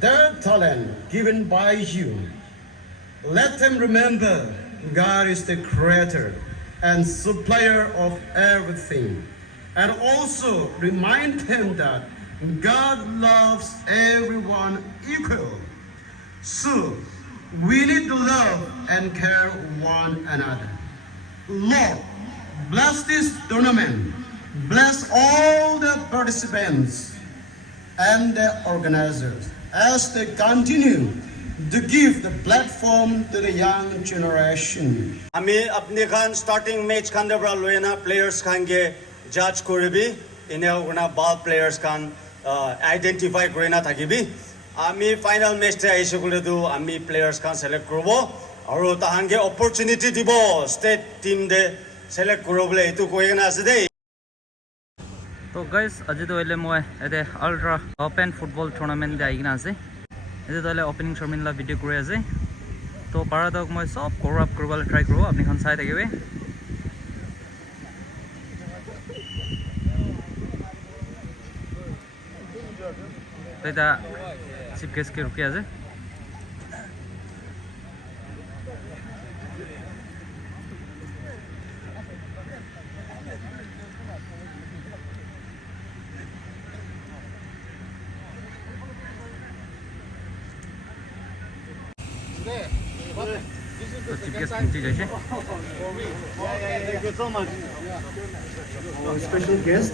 their talent given by you. Let them remember God is the creator and supplier of everything. And also remind them that God loves everyone equal. So we need to love and care one another. Lord, bless this tournament. Bless all the participants and the organizers as they continue to give the platform to the young generation. আমি আপনি খান starting match খান Debra লয়না players খান গে জাজ করবি ইনে ওনা বল players খান identify করে না থাকিবি আমি ফাইনাল ম্যাচতে আইসে গুলো দু আমি প্লেয়ার্স খান সিলেক্ট করব আর তাহাঙ্গে অপরচুনিটি দিব স্টেট টিম দে সিলেক্ট করব বলে এটু কই না আছে দেই তো গাইস আজি তো এলে মই এতে আল্ট্রা ওপেন ফুটবল টুর্নামেন্ট দে আইগনা আছে এতে তাহলে ওপেনিং শর্মিনলা ভিডিও করে আছে তো পারাদক মই সব কভার আপ করবালে ট্রাই করব আপনি খান চাই থাকিবে তো এটা চিপ কেস কে রুকি আছে तो चिप केस पहुंची जाइए Thank you so much. Our special guest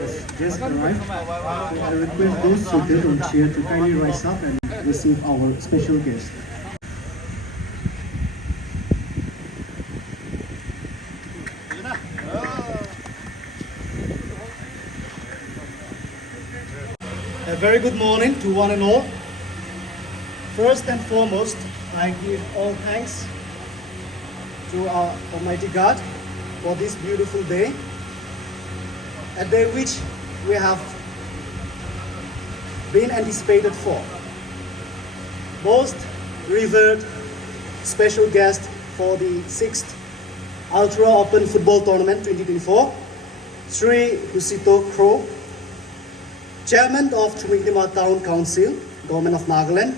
has just arrived. I request those seated on chair to kindly rise up and receive our special guest. A very good morning to one and all. First and foremost, I give all thanks to our Almighty God for this beautiful day, a day which we have been anticipated for. Most revered special guest for the 6th Ultra Open Football Tournament 2024, Sri Husito Kro, Chairman of Chumikdima Town Council, Government of Nagaland,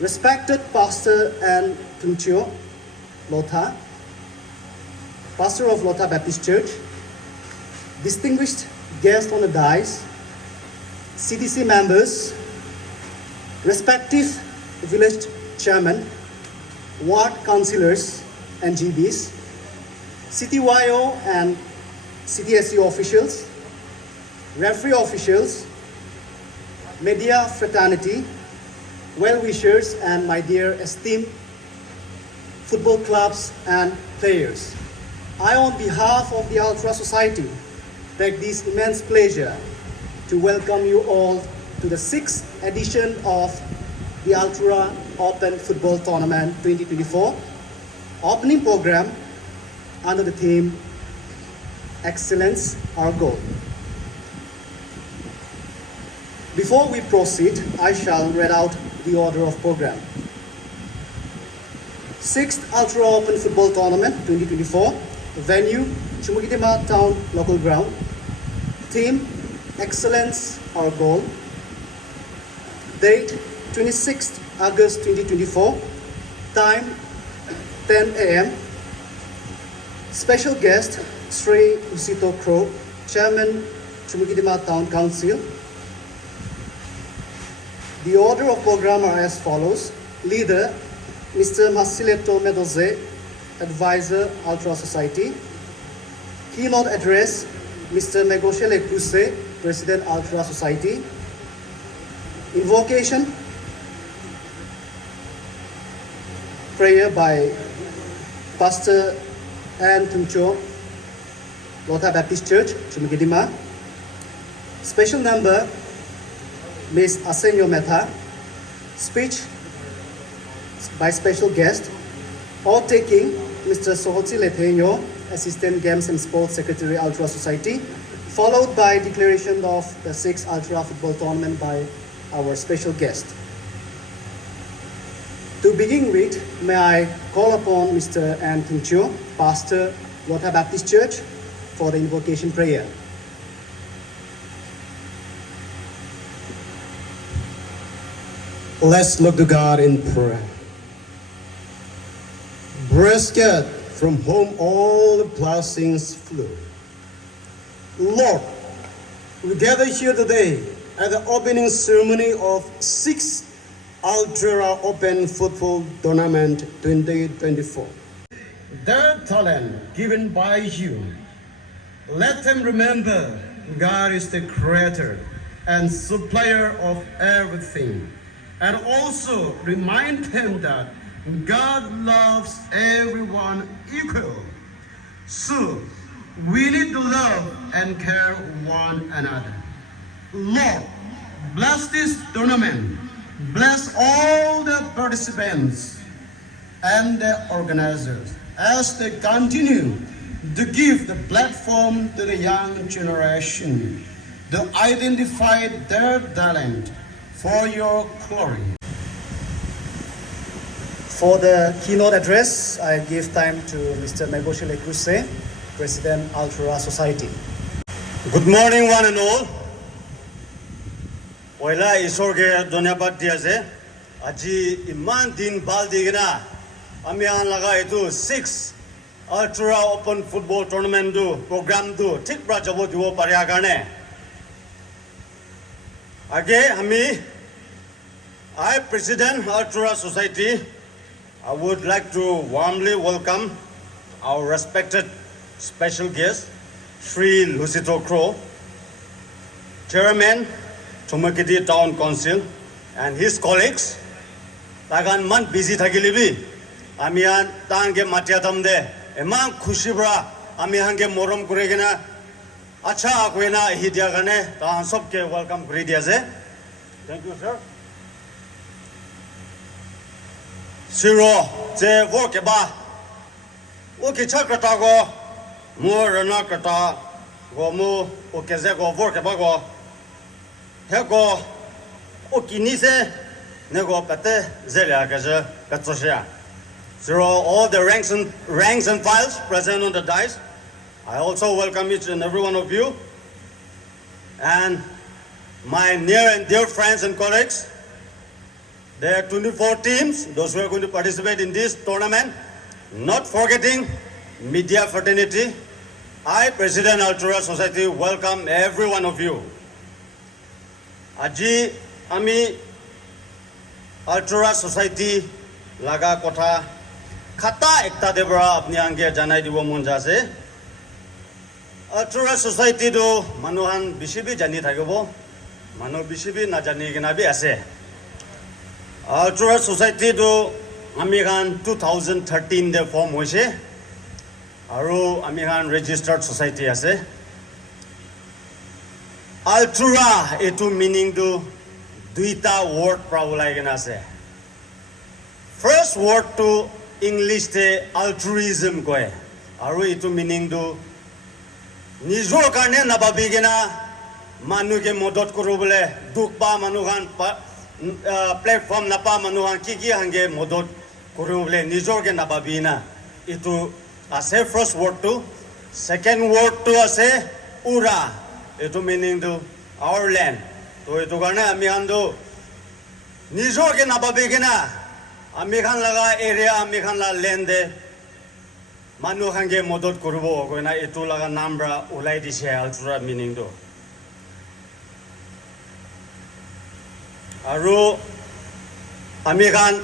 respected Pastor Ann Tunchio Lotha, Pastor of Lotha Baptist Church, distinguished guests on the dais, CDC members, respective village chairmen, ward councillors and GBs, CTYO and CTSU officials, referee officials, media fraternity, well-wishers and my dear esteemed football clubs and players. I, on behalf of the Ultra Society, take this immense pleasure to welcome you all to the 6th edition of the Ultra Open Football Tournament 2024 opening program under the theme Excellence Our Goal. Before we proceed, I shall read out the order of program. 6th Ultra Open Football Tournament 2024, venue Chumukidima Town Local Ground, theme Excellence Our Goal, date 26th August 2024, time 10 a.m. Special guest Sri Husito Kro, Chairman Chumukidima Town Council. The order of program are as follows. Leader, Mr. Masileto Medoze, Advisor, Ultra Society. Keynote address, Mr. Megoshele Kuse, President, Ultra Society. Invocation, prayer by Pastor Ann Tuncho, Lotha Baptist Church, Chumukidima. Special number, Ms. Asenyo Metha, speech by special guest, all taking Mr. Sohotsi Letheño, Assistant Games and Sports Secretary, Ultra Society, followed by declaration of the 6th Ultra Football Tournament by our special guest. To begin with, may I call upon Mr. Ann Tuncho, Pastor, Lotha Baptist Church, for the invocation prayer. Let's look to God in prayer. Bless God, from whom all the blessings flow. Lord, we gather here today at the opening ceremony of 6th Ultra Open Football Tournament 2024. Their talent given by you, let them remember God is the creator and supplier of everything. And also remind them that God loves everyone equal. So we need to love and care one another. Lord, bless this tournament. Bless all the participants and the organizers as they continue to give the platform to the young generation to identify their talent for your glory. For the keynote address, I give time to Mr. Meboshile Kuse, President Ultra Society. Good morning, one and all. Oila isorge dhanyabad dia je. Aji iman din bal digna. Ami an laga itu 6 Ultra Open Football Tournament do program do thik pra jabo dibo parya karne. Age I President Ultra Society, I would like to warmly welcome our respected special guest, Sri Lusito Crow, Chairman, Tumakiti Town Council, and his colleagues. Tagan man busy thagilibi. Amian tange matiatam de. Emang khushibra. Amihange morom kuregena. Acha akwena hidia gane. Tahan sobke welcome kuri dia se. Thank you, sir. Siro je work ba. Oke chakrata go. Mo rana kata go mo okeze go work ba go. Hego okinise nego pate zelia gaje katsoshia. Zero all the ranks and files present on the dais. I also welcome each and every one of you and my near and dear friends and colleagues. There are 24 teams, those who are going to participate in this tournament. Not forgetting media fraternity. I, President Ultra Society, welcome every one of you. Aji ami Ultra Society laga kotha khata ekta debra apni ange janai dibo mon jase. Ultra Society do manuhan bishibi jani thakibo, manu bishibi na jani gina bi ase. Ultra Society do ami kan 2013 de form hoise, aru ami kan registered society ase. Ultra itu meaning to duita word prawulai gana ase. First word to English te altruism koe, aru itu meaning to nijor karne nababi gena manu ke modot kuru bole dukpa manu kan platform napa manu kan kiki hange modot kuru bole nijor ke nababi na itu ase first word to. Second word to ase ura, itu meaning to our land. To itu karena ami hando nijor ke nababi gena ami kan laga area ami kan la land de manu hange modot kurubo koina itu laga nambra ulai di se ultra meaning do. Aru ami kan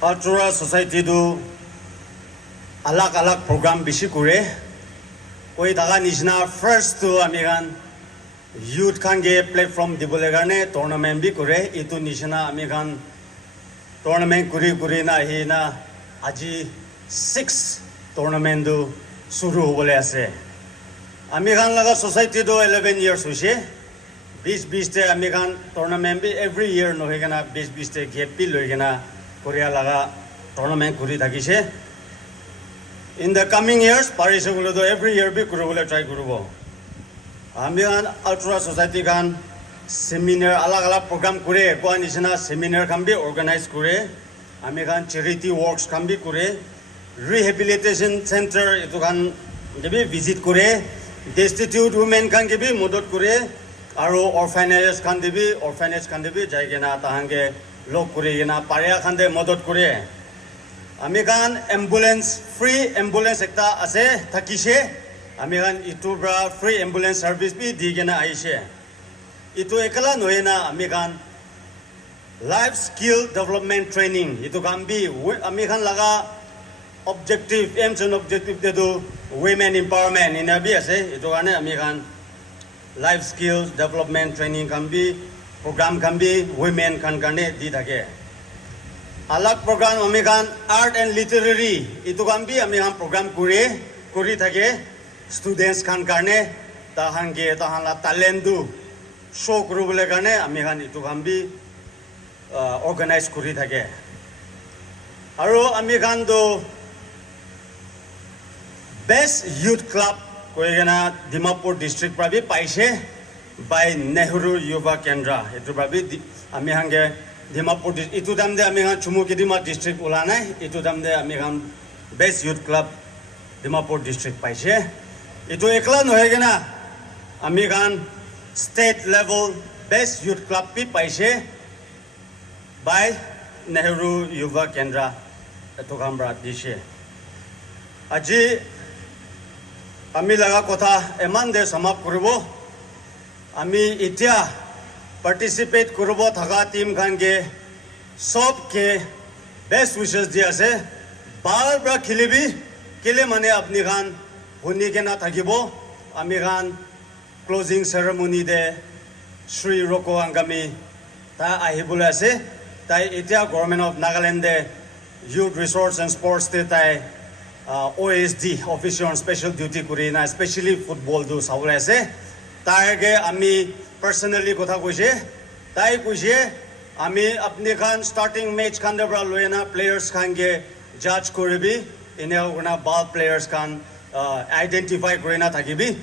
Ultra Society do alak program bisi kure. Koi daga nishna first to ami kan youth kange platform dibole garne tournament bi kure. Itu nishna ami kan tournament kuri na hi na aji 6 tournament do suru hobole ase. Ami kan laga society do 11 years hoise. 20 te ami kan tournament bi every year no hegana 20 te gap bi loigena korea laga tournament kuri thakise. In the coming years parisigulo do every year bi kurubole try kurubo. Ami kan Ultra Society kan seminar alak program kure ko anisna seminar kan bi organize kure. Ami kan charity works kan bi kure. Rehabilitation center itu kan debi visit kure. Destitute women kan ke bi modot kure. Aro orphanage kandibi jaigena tahange lok kuri gena paria khande modot kure. Amikan ambulance free ambulance ekta ase thakise. Amikan itu bra free ambulance service bi digena aise. Itu ekala noena amikan life skill development training itu kambi amikan laga objective aims and objective dedu women empowerment in abi ase itu kane amikan life skills development training kambi program kambi women kan kane di thake alag program amikan art and literary itu kambi amikan program kuri thake students kan karne tahanla talent du show kurubole kane amikan itu kambi organize kuri thake aro amikan do best youth club koigena Dimapur district prabi paise by Nehru Yuva Kendra itu prabi ami hange Dimapur itu damde ami han Chumukidima district ulana itu damde ami han best youth club Dimapur district paise itu ekla nohegena ami han state level best youth club pi paise by Nehru Yuva Kendra itu kambra dishe aji ami laga kotha eman de samap kuribo ami itia participate kuribo thaga team khan ge sob ke best wishes dia ase bar bra khilibi kile mane apni khan huni ke na thagibo ami khan closing ceremony de Sri Roko Angami ta ahibule ase tai itia government of Nagaland de youth resource and sports de tai OSD officer on special duty kuri na especially football do sabule ase taige ami personally kotha koise tai koise ami apni khan starting match khan debra loena players khan ge judge koribi ine guna ball players khan identify korina thakibi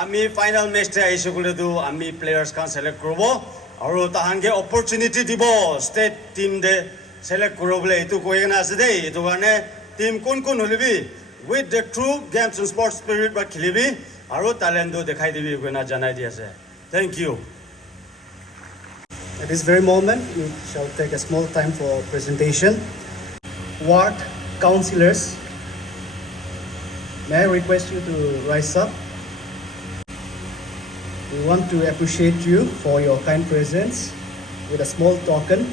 ami final match te aise kole do ami players khan select korobo aro tahange opportunity dibo state team de select korobole itu koigena ase dei itu gane team kun hulibi with the true games and sports spirit ba khilibi aro talent do dekhai dibi koina janai di ase thank you. At this very moment, we shall take a small time for presentation. Ward councillors, may I request you to rise up? We want to appreciate you for your kind presence with a small token.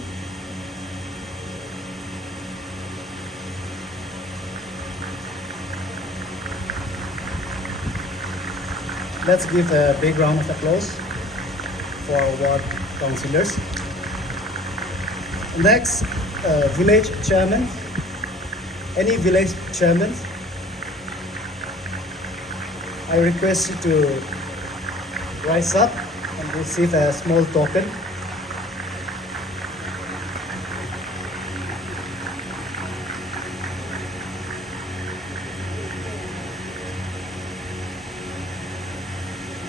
Let's give a big round of applause for our ward councillors. Next, village chairman. Any village chairman, I request you to rise up and receive a small token.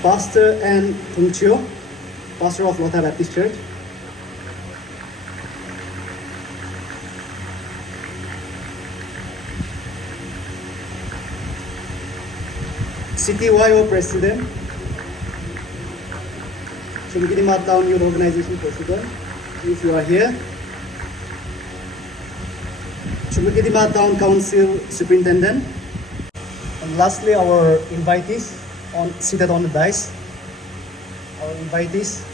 Pastor N. Tungchio, pastor of Lotha Baptist Church. CTYO President, Chumukidima Town Youth Organization President, if you are here. Chumukidima Town Council Superintendent. And lastly, our invitees seated on the dais. Our invitees.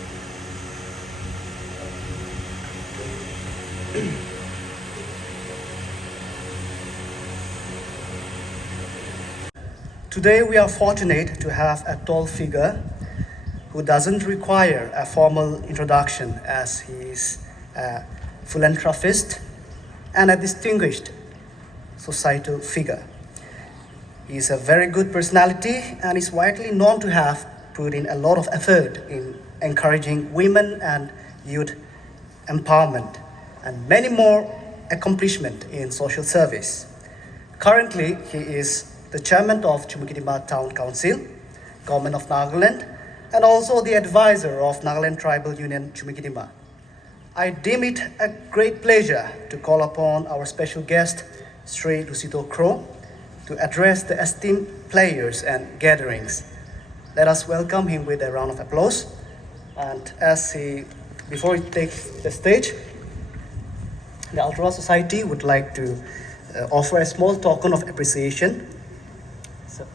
Today we are fortunate to have a tall figure who doesn't require a formal introduction, as he is a philanthropist and a distinguished societal figure. He is a very good personality and is widely known to have put in a lot of effort in encouraging women and youth empowerment and many more accomplishments in social service. Currently, he is the chairman of Chumukidima Town Council, Government of Nagaland, and also the advisor of Nagaland Tribal Union Chumukidima. I deem it a great pleasure to call upon our special guest, Sri Lusito Crow, to address the esteemed players and gatherings. Let us welcome him with a round of applause. And before he takes the stage, the Ultra Society would like to offer a small token of appreciation. So,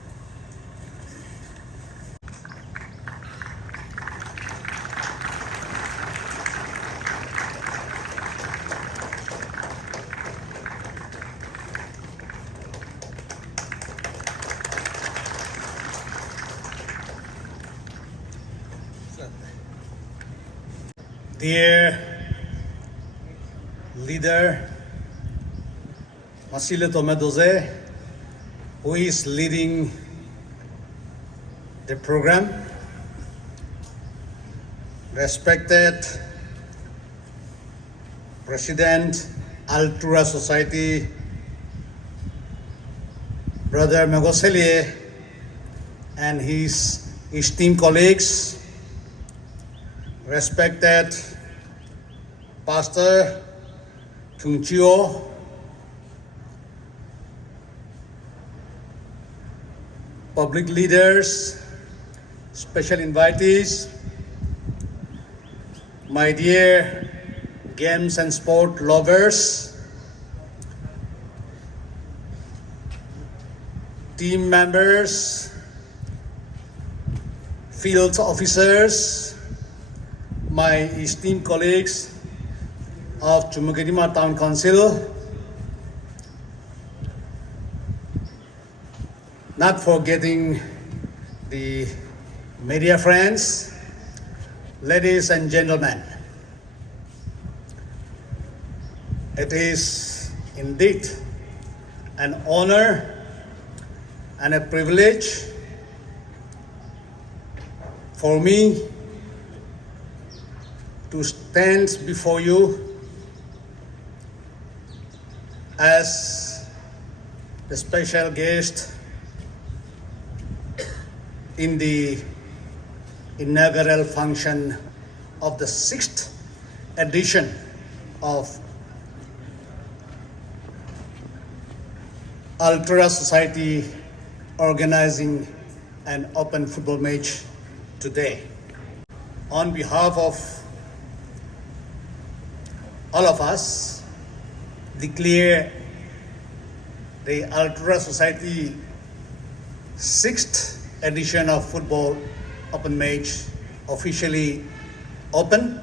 Dear leader Masile Tomedoze, who is leading the program, respected President Altura Society, Brother Megoselie, and his esteemed colleagues, respected Pastor Tungchio, public leaders, special invitees, my dear games and sport lovers, team members, field officers, my esteemed colleagues of Chumukidima Town Council, not forgetting the media friends, ladies and gentlemen. It is indeed an honor and a privilege for me to stand before you as the special guest in the inaugural function of the 6th edition of Altura Society organizing an open football match today. On behalf of all of us, declare the Altura Society 6th edition of football open match officially open,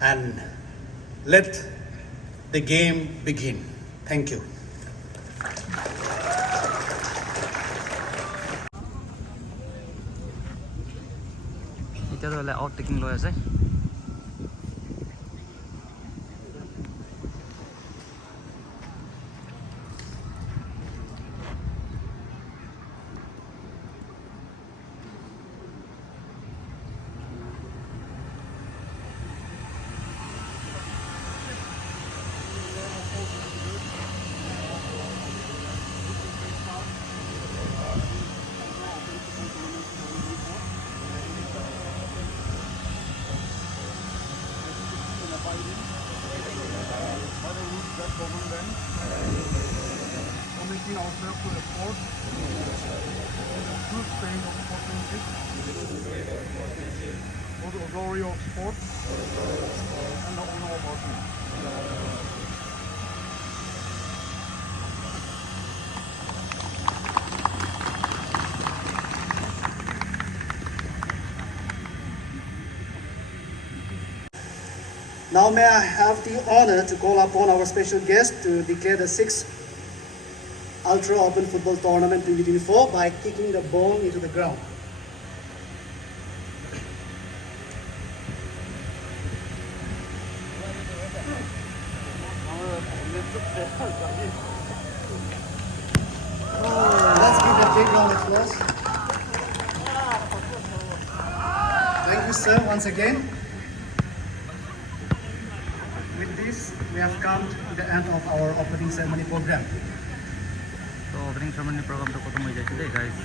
and let the game begin. Thank you. এতিয়া হ'লে out taking লৈ আছে Committing ourselves to the sport, good thing of sportsmanship, for the glory of sport, and the honor of our team. now may I have the honor to call upon our special guest to declare the 6th Ultra Open Football Tournament 2024 by kicking the ball into the ground. Let's give a big round of applause. Thank you, sir, once again. With this, we have come to the end of our opening ceremony program. তো opening ceremony প্রোগ্রামটা খতম হয়ে যাচ্ছে guys